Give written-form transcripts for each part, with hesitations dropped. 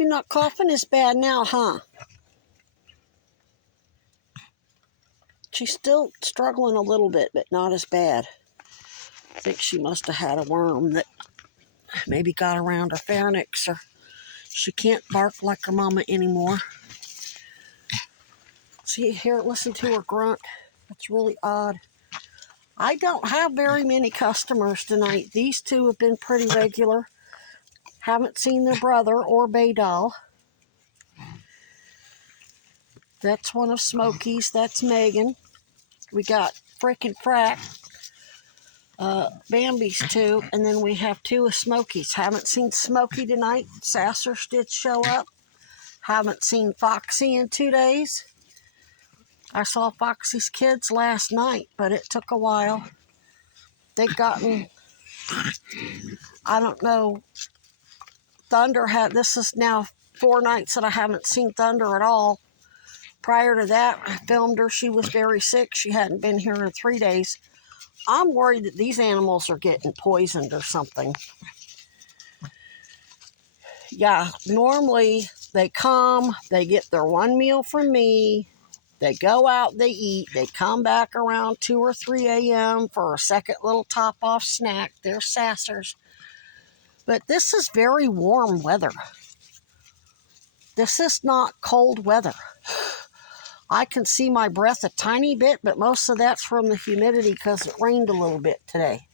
You're not coughing as bad now, huh? She's still struggling a little bit, but not as bad. I think she must have had a worm that maybe got around her pharynx, or she can't bark like her mama anymore. See, here, listen to her grunt. That's really odd. I don't have very many customers tonight. These two have been pretty regular. Haven't seen their brother or Bay Doll. That's one of Smokey's. That's Megan. We got frickin' Frack. Bambi's two. And then we have two of Smokey's. Haven't seen Smokey tonight. Sassers did show up. Haven't seen Foxy in 2 days. I saw Foxy's kids last night, but it took a while. They'd gotten, I don't know, Thunder had, this is now 4 nights that I haven't seen Thunder at all. Prior to that, I filmed her. She was very sick. She hadn't been here in 3 days. I'm worried that these animals are getting poisoned or something. Yeah, normally they come, they get their 1 meal from me, they go out, they eat, they come back around 2 or 3 a.m. for a second little top-off snack. They're sassers. But this is very warm weather. This is not cold weather. I can see my breath a tiny bit, but most of that's from the humidity because it rained a little bit today.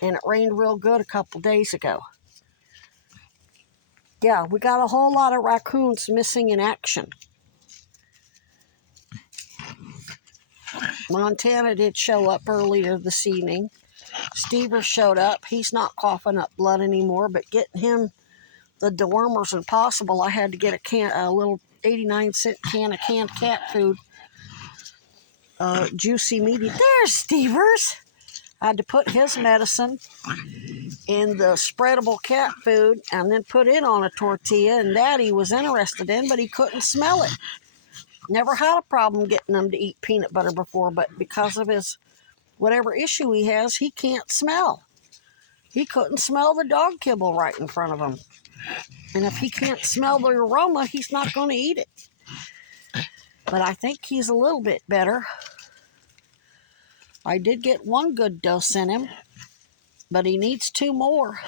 And it rained real good a couple days ago. Yeah, we got a whole lot of raccoons missing in action. Montana did show up earlier this evening. Stever showed up. He's not coughing up blood anymore, but getting him the dewormer's impossible. I had to get a little 89-cent can of canned cat food. Juicy meaty. There's Stevers. I had to put his medicine in the spreadable cat food and then put it on a tortilla, and that he was interested in, but he couldn't smell it. Never had a problem getting him to eat peanut butter before, but because of his whatever issue he has, he can't smell. He couldn't smell the dog kibble right in front of him. And if he can't smell the aroma, he's not going to eat it. But I think he's a little bit better. I did get 1 good dose in him, but he needs 2 more.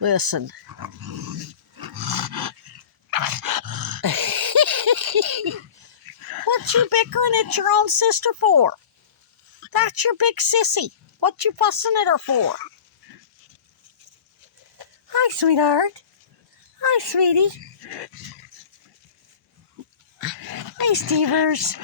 Listen. What you bickering at your own sister for? That's your big sissy. What you fussing at her for? Hi, sweetheart. Hi, sweetie. Hey, Stevers.